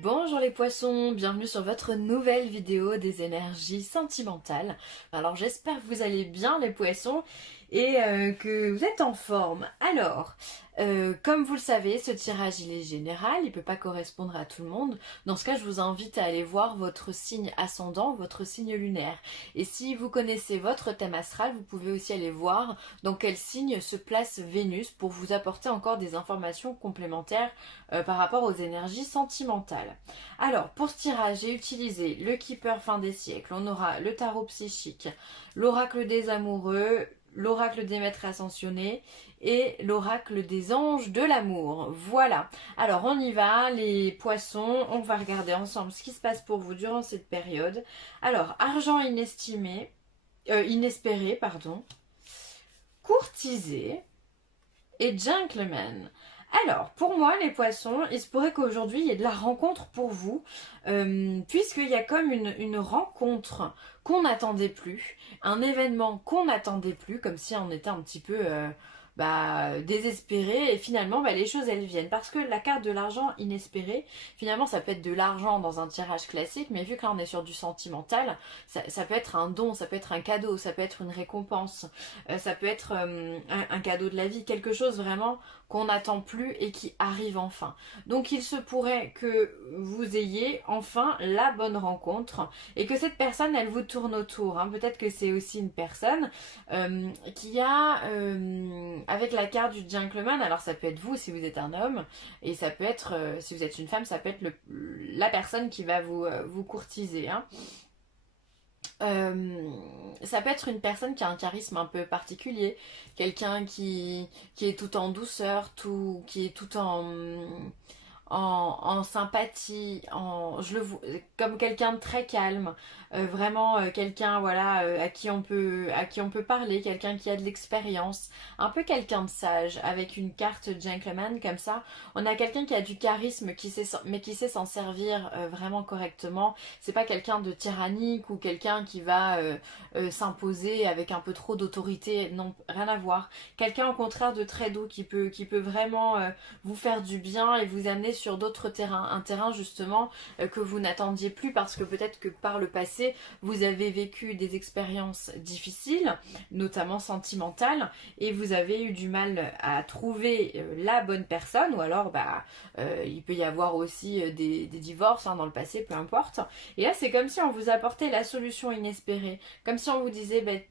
Bonjour les poissons, bienvenue sur votre nouvelle vidéo des énergies sentimentales. Alors j'espère que vous allez bien les poissons et que vous êtes en forme. Alors, comme vous le savez, ce tirage il est général, il ne peut pas correspondre à tout le monde. Dans ce cas, je vous invite à aller voir votre signe ascendant, votre signe lunaire. Et si vous connaissez votre thème astral, vous pouvez aussi aller voir dans quel signe se place Vénus pour vous apporter encore des informations complémentaires par rapport aux énergies sentimentales. Alors, pour ce tirage, j'ai utilisé le Keeper fin des siècles. On aura le tarot psychique, l'oracle des amoureux, l'oracle des maîtres ascensionnés et l'oracle des anges de l'amour. Voilà. Alors, on y va, les poissons. On va regarder ensemble ce qui se passe pour vous durant cette période. Alors, argent inespéré, pardon. Courtisé et gentleman. Alors, pour moi, les poissons, il se pourrait qu'aujourd'hui, il y ait de la rencontre pour vous, puisqu'il y a comme une rencontre qu'on n'attendait plus, un événement qu'on n'attendait plus, comme si on était un petit peu désespéré, et finalement, les choses, elles viennent. Parce que la carte de l'argent inespéré, finalement, ça peut être de l'argent dans un tirage classique, mais vu que là, on est sur du sentimental, ça peut être un don, ça peut être un cadeau, ça peut être une récompense, ça peut être un cadeau de la vie, quelque chose vraiment qu'on n'attend plus et qui arrive enfin. Donc il se pourrait que vous ayez enfin la bonne rencontre et que cette personne, elle vous tourne autour, hein. Peut-être que c'est aussi une personne qui a, avec la carte du gentleman, alors ça peut être vous si vous êtes un homme, et ça peut être, si vous êtes une femme, ça peut être la personne qui va vous courtiser, hein. Euh, Ça peut être une personne qui a un charisme un peu particulier, quelqu'un qui est tout en douceur, qui est tout en sympathie, je le vois comme quelqu'un de très calme, vraiment quelqu'un voilà à qui on peut parler, quelqu'un qui a de l'expérience, un peu quelqu'un de sage avec une carte gentleman comme ça. On a quelqu'un qui a du charisme, mais qui sait s'en servir vraiment correctement. C'est pas quelqu'un de tyrannique ou quelqu'un qui va s'imposer avec un peu trop d'autorité. Non, rien à voir. Quelqu'un au contraire de très doux qui peut vraiment vous faire du bien et vous amener sur d'autres terrains. Un terrain justement que vous n'attendiez plus parce que peut-être que par le passé, vous avez vécu des expériences difficiles, notamment sentimentales, et vous avez eu du mal à trouver la bonne personne, ou alors il peut y avoir aussi des divorces hein, dans le passé, peu importe. Et là, c'est comme si on vous apportait la solution inespérée, comme si on vous disait,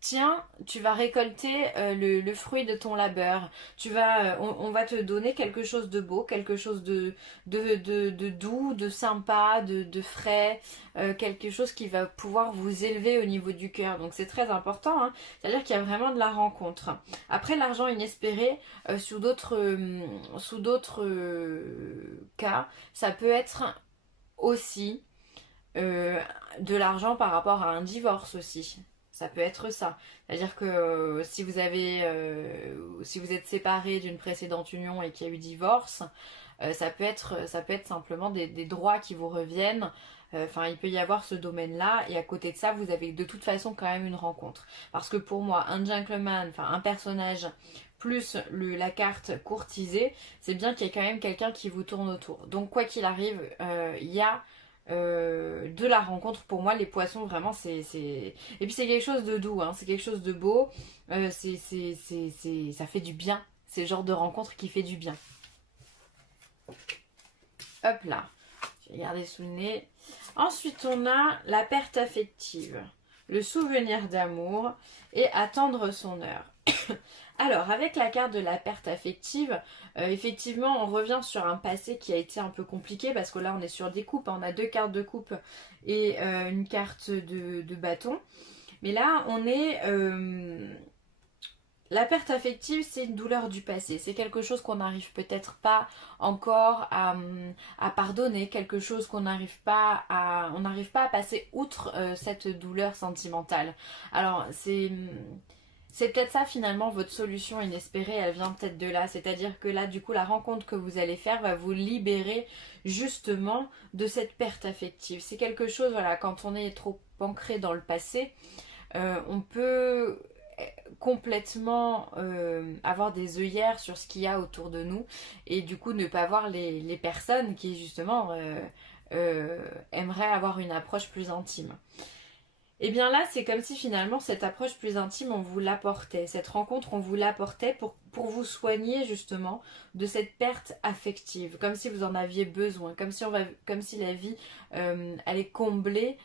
tiens, tu vas récolter le fruit de ton labeur. On va te donner quelque chose de beau, quelque chose de doux, de sympa, de frais, quelque chose qui va pouvoir vous élever au niveau du cœur. Donc c'est très important, hein. C'est-à-dire qu'il y a vraiment de la rencontre. Après, l'argent inespéré, sous d'autres cas, ça peut être aussi euh, de l'argent par rapport à un divorce aussi. Ça peut être ça. C'est-à-dire que si vous êtes séparé d'une précédente union et qu'il y a eu divorce, ça peut être simplement des droits qui vous reviennent. Enfin, il peut y avoir ce domaine-là. Et à côté de ça, vous avez de toute façon quand même une rencontre. Parce que pour moi, un gentleman, enfin un personnage plus la carte courtisée, c'est bien qu'il y ait quand même quelqu'un qui vous tourne autour. Donc quoi qu'il arrive, il y a de la rencontre pour moi les poissons vraiment et puis c'est quelque chose de doux hein, c'est quelque chose de beau, ça fait du bien, c'est le genre de rencontre qui fait du bien. Hop là, je vais garder sous le nez. Ensuite on a la perte affective, le souvenir d'amour et attendre son heure. Alors, avec la carte de la perte affective, effectivement, on revient sur un passé qui a été un peu compliqué parce que là, on est sur des coupes, hein. On a deux cartes de coupe et une carte de bâton. Mais là, on est... la perte affective, c'est une douleur du passé. C'est quelque chose qu'on n'arrive peut-être pas encore à pardonner, quelque chose on n'arrive pas à passer outre cette douleur sentimentale. Alors, c'est peut-être ça finalement votre solution inespérée, elle vient peut-être de là. C'est-à-dire que là, du coup, la rencontre que vous allez faire va vous libérer justement de cette perte affective. C'est quelque chose, voilà, quand on est trop ancré dans le passé, on peut complètement avoir des œillères sur ce qu'il y a autour de nous et du coup ne pas voir les personnes qui justement aimeraient avoir une approche plus intime. Et bien là, c'est comme si finalement cette approche plus intime, on vous l'apportait. Cette rencontre, on vous l'apportait pour vous soigner justement de cette perte affective, comme si vous en aviez besoin, comme si la vie allait combler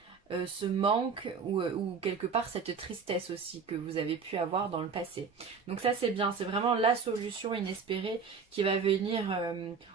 ce manque ou quelque part cette tristesse aussi que vous avez pu avoir dans le passé. Donc ça c'est bien, c'est vraiment la solution inespérée qui va venir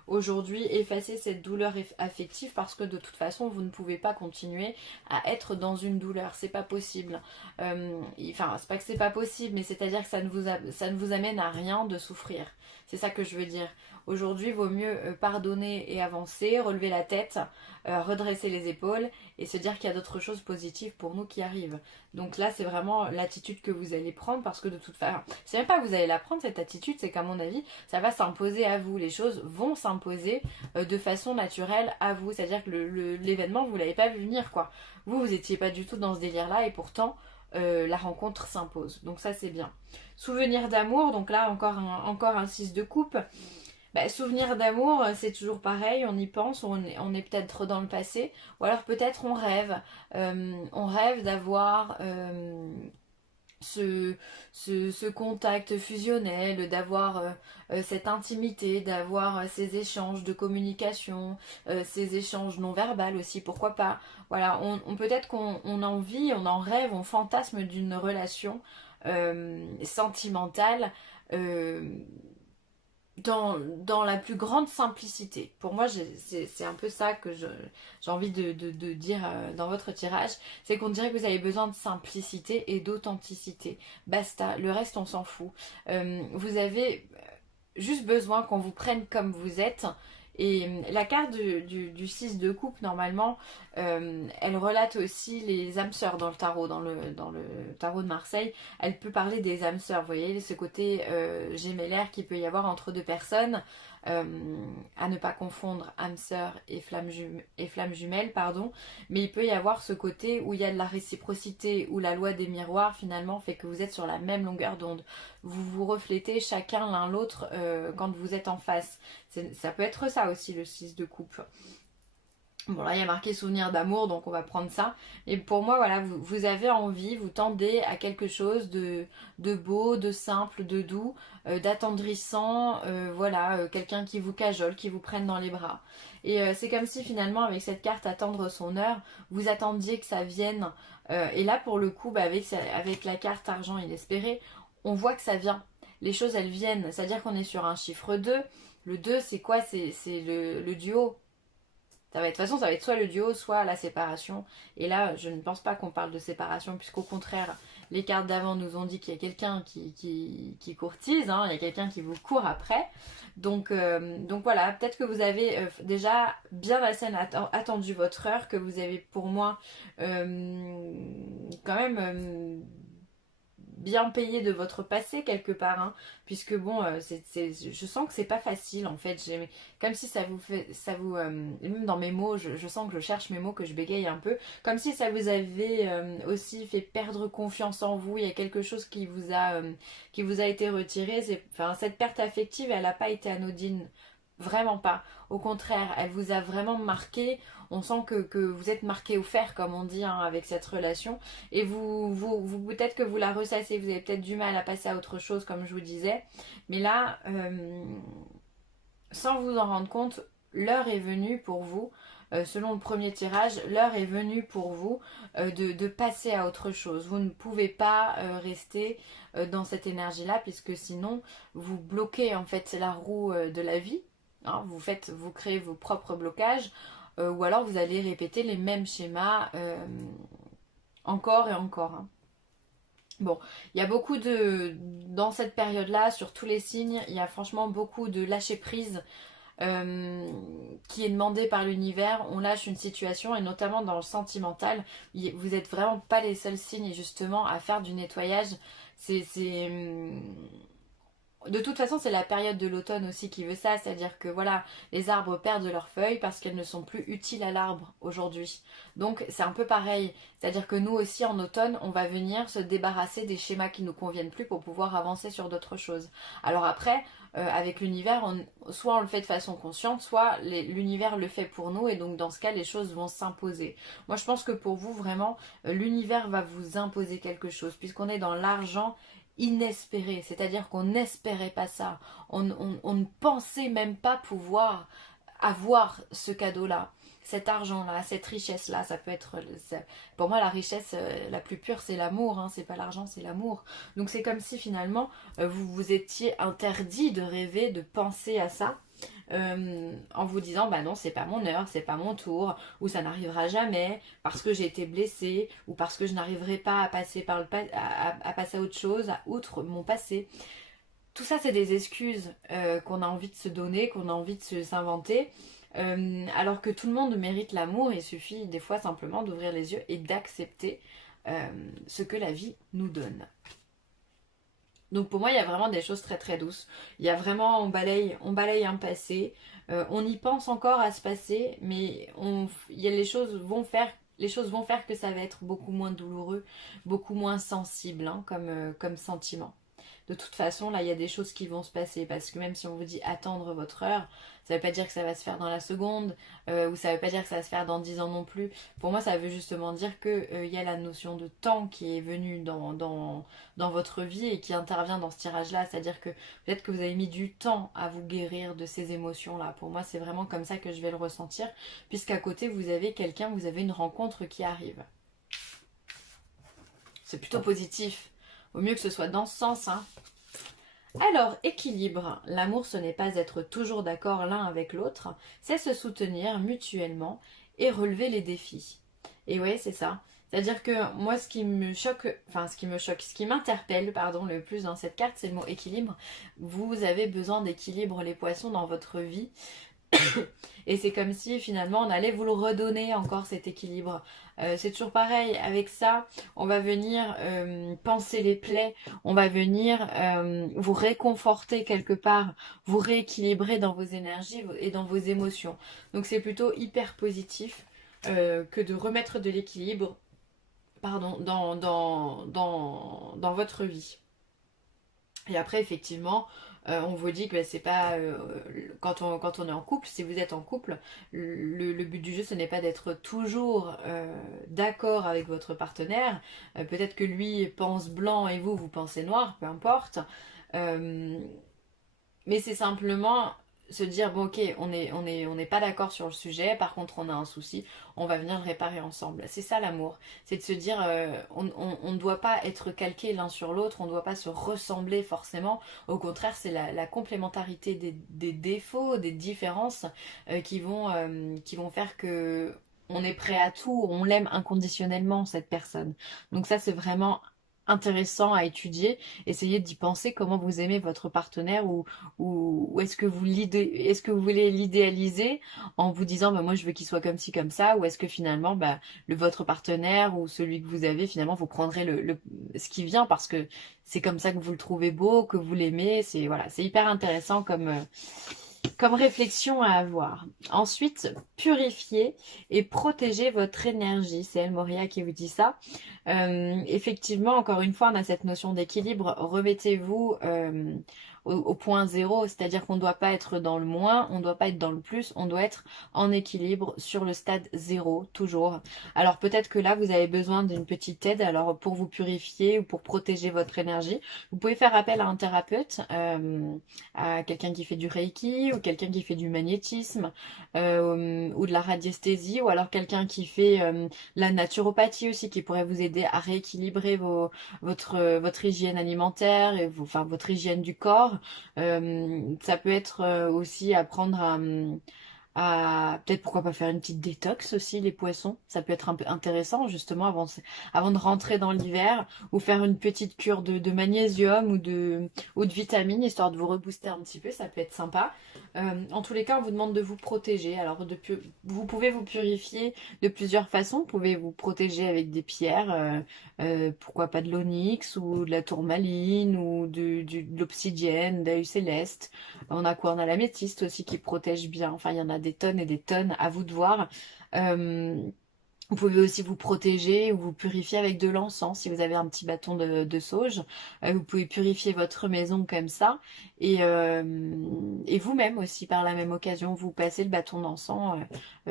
aujourd'hui effacer cette douleur affective parce que de toute façon vous ne pouvez pas continuer à être dans une douleur, c'est pas possible. Enfin, c'est pas que c'est pas possible, mais c'est-à-dire que ça ne vous amène à rien de souffrir. C'est ça que je veux dire. Aujourd'hui, il vaut mieux pardonner et avancer, relever la tête, redresser les épaules et se dire qu'il y a d'autres choses positives pour nous qui arrivent. Donc là, c'est vraiment l'attitude que vous allez prendre parce que de toute façon, c'est même pas que vous allez la prendre cette attitude, c'est qu'à mon avis, ça va s'imposer à vous. Les choses vont s'imposer de façon naturelle à vous. C'est-à-dire que l'événement, vous l'avez pas vu venir quoi. Vous étiez pas du tout dans ce délire-là et pourtant la rencontre s'impose. Donc ça c'est bien. Souvenir d'amour, donc là encore un 6 de coupe. Bah, souvenir d'amour, c'est toujours pareil, on y pense, on est peut-être dans le passé, ou alors peut-être on rêve d'avoir ce, ce contact fusionnel, d'avoir cette intimité, d'avoir ces échanges de communication, ces échanges non verbaux aussi, pourquoi pas. Voilà, peut-être qu'on a envie, on en rêve, on fantasme d'une relation sentimentale. euh, dans la plus grande simplicité. Pour moi, c'est un peu ça que j'ai envie de dire dans votre tirage. C'est qu'on dirait que vous avez besoin de simplicité et d'authenticité. Basta, le reste on s'en fout. Vous avez juste besoin qu'on vous prenne comme vous êtes. Et la carte du 6 de coupe, normalement, elle relate aussi les âmes sœurs dans le tarot, dans le tarot de Marseille. Elle peut parler des âmes sœurs, vous voyez, ce côté gémellaire qu'il peut y avoir entre deux personnes, euh, à ne pas confondre âme sœur et flamme jumelle, pardon. Mais il peut y avoir ce côté où il y a de la réciprocité, où la loi des miroirs finalement fait que vous êtes sur la même longueur d'onde. Vous vous reflétez chacun l'un l'autre quand vous êtes en face. Ça peut être ça aussi le 6 de coupe. Bon là il y a marqué souvenir d'amour donc on va prendre ça. Et pour moi voilà vous avez envie, vous tendez à quelque chose de beau, de simple, de doux, d'attendrissant, voilà, quelqu'un qui vous cajole, qui vous prenne dans les bras. Et c'est comme si finalement avec cette carte attendre son heure, vous attendiez que ça vienne. Et là pour le coup bah, avec la carte argent inespéré, on voit que ça vient. Les choses elles viennent, c'est-à-dire qu'on est sur un chiffre 2. Le 2 c'est quoi? C'est le duo. De toute façon, ça va être soit le duo, soit la séparation. Et là, je ne pense pas qu'on parle de séparation, puisqu'au contraire, les cartes d'avant nous ont dit qu'il y a quelqu'un qui courtise, hein, il y a quelqu'un qui vous court après. Donc voilà, peut-être que vous avez déjà bien assez attendu votre heure, que vous avez pour moi quand même bien payé de votre passé quelque part, hein, puisque bon, je sens que c'est pas facile en fait. Comme si ça vous fait, même dans mes mots, je sens que je cherche mes mots, que je bégaye un peu, comme si ça vous avait aussi fait perdre confiance en vous. Il y a quelque chose qui vous a été retiré. Enfin, cette perte affective, elle n'a pas été anodine. Vraiment pas. Au contraire, elle vous a vraiment marqué. On sent que vous êtes marqué au fer, comme on dit, hein, avec cette relation. Et peut-être que vous la ressassez. Vous avez peut-être du mal à passer à autre chose, comme je vous disais. Mais là, sans vous en rendre compte, l'heure est venue pour vous. Selon le premier tirage, l'heure est venue pour vous de passer à autre chose. Vous ne pouvez pas rester dans cette énergie-là, puisque sinon, vous bloquez en fait la roue de la vie. Hein, vous créez vos propres blocages, ou alors vous allez répéter les mêmes schémas encore et encore. Hein. Bon, il y a beaucoup dans cette période-là, sur tous les signes, il y a franchement beaucoup de lâcher prise qui est demandé par l'univers. On lâche une situation et notamment dans le sentimental, vous n'êtes vraiment pas les seuls signes justement à faire du nettoyage. C'est de toute façon, c'est la période de l'automne aussi qui veut ça, c'est-à-dire que voilà, les arbres perdent leurs feuilles parce qu'elles ne sont plus utiles à l'arbre aujourd'hui. Donc c'est un peu pareil, c'est-à-dire que nous aussi en automne, on va venir se débarrasser des schémas qui nous conviennent plus pour pouvoir avancer sur d'autres choses. Alors après, avec l'univers, soit on le fait de façon consciente, soit l'univers le fait pour nous et donc dans ce cas, les choses vont s'imposer. Moi, je pense que pour vous, vraiment, l'univers va vous imposer quelque chose puisqu'on est dans l'argent inespéré, c'est-à-dire qu'on n'espérait pas ça, on ne pensait même pas pouvoir avoir ce cadeau-là, cet argent-là, cette richesse-là, ça peut être, pour moi la richesse la plus pure c'est l'amour, hein, c'est pas l'argent, c'est l'amour. Donc c'est comme si finalement vous vous étiez interdit de rêver, de penser à ça, en vous disant bah non c'est pas mon heure, c'est pas mon tour, ou ça n'arrivera jamais parce que j'ai été blessée ou parce que je n'arriverai pas à passer par à passer à autre chose, à outre mon passé. Tout ça c'est des excuses qu'on a envie de se donner, qu'on a envie de s'inventer. Alors que tout le monde mérite l'amour, il suffit des fois simplement d'ouvrir les yeux et d'accepter ce que la vie nous donne. Donc pour moi, il y a vraiment des choses très très douces. Il y a vraiment, on balaye un passé. On y pense encore à ce passé, mais il y a, les choses vont faire que ça va être beaucoup moins douloureux, beaucoup moins sensible hein, comme sentiment. De toute façon, là, il y a des choses qui vont se passer parce que même si on vous dit attendre votre heure, ça ne veut pas dire que ça va se faire dans la seconde ou ça ne veut pas dire que ça va se faire dans 10 ans non plus. Pour moi, ça veut justement dire qu'il y a la notion de temps qui est venue dans votre vie et qui intervient dans ce tirage-là. C'est-à-dire que peut-être que vous avez mis du temps à vous guérir de ces émotions-là. Pour moi, c'est vraiment comme ça que je vais le ressentir, puisqu'à côté, vous avez quelqu'un, vous avez une rencontre qui arrive. C'est plutôt positif. Au mieux que ce soit dans ce sens, hein. Alors, équilibre. L'amour, ce n'est pas être toujours d'accord l'un avec l'autre, c'est se soutenir mutuellement et relever les défis. Et ouais, c'est ça. C'est-à-dire que moi, ce qui m'interpelle, pardon, le plus dans cette carte, c'est le mot équilibre. Vous avez besoin d'équilibre, les poissons, dans votre vie. Et c'est comme si finalement on allait vous le redonner encore cet équilibre. C'est toujours pareil avec ça. On va venir panser les plaies. On va venir vous réconforter quelque part, vous rééquilibrer dans vos énergies et dans vos émotions. Donc c'est plutôt hyper positif que de remettre de l'équilibre, pardon, dans votre vie. Et après, effectivement, on vous dit que bah, c'est pas quand on est en couple, si vous êtes en couple, le but du jeu ce n'est pas d'être toujours d'accord avec votre partenaire. Peut-être que lui pense blanc et vous pensez noir, peu importe. Euh, mais c'est simplement se dire bon ok on n'est pas d'accord sur le sujet, par contre on a un souci, on va venir le réparer ensemble. C'est ça l'amour, c'est de se dire on ne doit pas être calqué l'un sur l'autre, on ne doit pas se ressembler forcément. Au contraire c'est la complémentarité des défauts, des différences qui vont faire que on est prêt à tout, on l'aime inconditionnellement cette personne. Donc ça c'est vraiment intéressant à étudier. Essayez d'y penser comment vous aimez votre partenaire ou est-ce que vous voulez l'idéaliser en vous disant bah, moi je veux qu'il soit comme ci comme ça, ou est-ce que finalement bah, votre partenaire ou celui que vous avez finalement vous prendrez ce qui vient parce que c'est comme ça que vous le trouvez beau, que vous l'aimez. C'est voilà, c'est hyper intéressant comme réflexion à avoir. Ensuite, purifier et protéger votre énergie. C'est El Moria qui vous dit ça. Effectivement, encore une fois, on a cette notion d'équilibre. Remettez-vous au point zéro, c'est-à-dire qu'on ne doit pas être dans le moins, on ne doit pas être dans le plus, on doit être en équilibre sur le stade zéro, toujours. Alors peut-être que là, vous avez besoin d'une petite aide, alors pour vous purifier ou pour protéger votre énergie, vous pouvez faire appel à un thérapeute, à quelqu'un qui fait du Reiki, ou quelqu'un qui fait du magnétisme, ou de la radiesthésie, ou alors quelqu'un qui fait la naturopathie aussi, qui pourrait vous aider à rééquilibrer votre hygiène alimentaire et enfin, votre hygiène du corps. Ça peut être aussi apprendre peut-être pourquoi pas faire une petite détox aussi, les poissons. Ça peut être un peu intéressant justement avant de rentrer dans l'hiver, ou faire une petite cure de magnésium ou de vitamines, histoire de vous rebooster un petit peu, ça peut être sympa. En tous les cas, on vous demande de vous protéger. Alors vous pouvez vous purifier de plusieurs façons. Vous pouvez vous protéger avec des pierres, pourquoi pas de l'onyx ou de la tourmaline ou de l'obsidienne, d'œil céleste. On a quoi? On a l'améthyste aussi qui protège bien. Enfin, il y en a des tonnes et des tonnes, à vous de voir. Euh, Vous pouvez aussi vous protéger ou vous purifier avec de l'encens. Si vous avez un petit bâton de sauge, vous pouvez purifier votre maison comme ça. Et vous-même aussi, par la même occasion, vous passez le bâton d'encens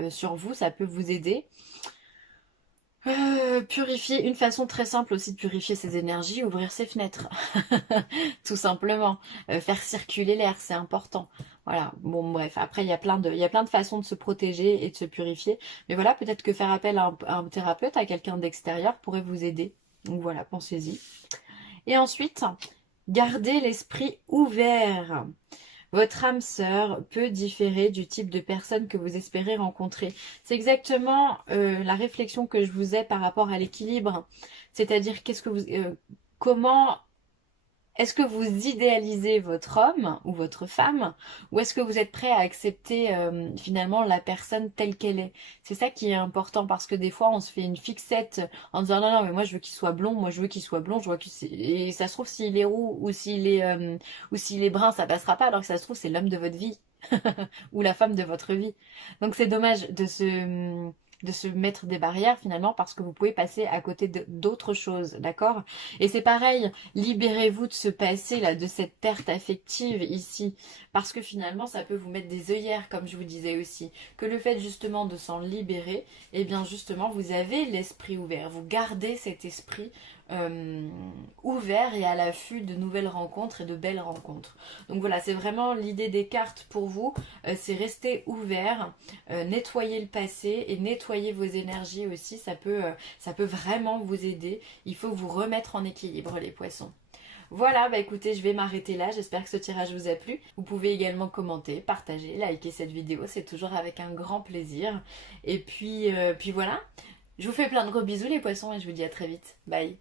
sur vous. Ça peut vous aider. Purifier, une façon très simple aussi de purifier ses énergies, ouvrir ses fenêtres. Tout simplement. Faire circuler l'air, c'est important. Voilà. Bon, bref. Après, il y a plein de façons de se protéger et de se purifier. Mais voilà, peut-être que faire appel à un thérapeute, à quelqu'un d'extérieur pourrait vous aider. Donc voilà, pensez-y. Et ensuite, gardez l'esprit ouvert. Votre âme sœur peut différer du type de personne que vous espérez rencontrer. C'est exactement la réflexion que je vous ai par rapport à l'équilibre. C'est-à-dire, comment est-ce que vous idéalisez votre homme ou votre femme, ou est-ce que vous êtes prêt à accepter finalement la personne telle qu'elle est? C'est ça qui est important, parce que des fois on se fait une fixette en disant non non mais moi je veux qu'il soit blond, moi je veux qu'il soit blond, je vois et ça se trouve s'il est roux ou s'il est brun ça passera pas, alors que ça se trouve c'est l'homme de votre vie ou la femme de votre vie. Donc c'est dommage de se mettre des barrières finalement, parce que vous pouvez passer à côté d'autres choses, d'accord? Et c'est pareil, libérez-vous de ce passé là, de cette perte affective ici, parce que finalement ça peut vous mettre des œillères, comme je vous disais aussi, que le fait justement de s'en libérer, eh bien justement vous avez l'esprit ouvert, vous gardez cet esprit euh, ouvert et à l'affût de nouvelles rencontres et de belles rencontres. Donc voilà, c'est vraiment l'idée des cartes pour vous, c'est rester ouvert, nettoyer le passé et nettoyer vos énergies aussi, ça peut vraiment vous aider. Il faut vous remettre en équilibre, les poissons. Voilà, bah écoutez, je vais m'arrêter là. J'espère que ce tirage vous a plu. Vous pouvez également commenter, partager, liker cette vidéo. C'est toujours avec un grand plaisir. Et puis voilà. Je vous fais plein de gros bisous, les poissons, et je vous dis à très vite. Bye.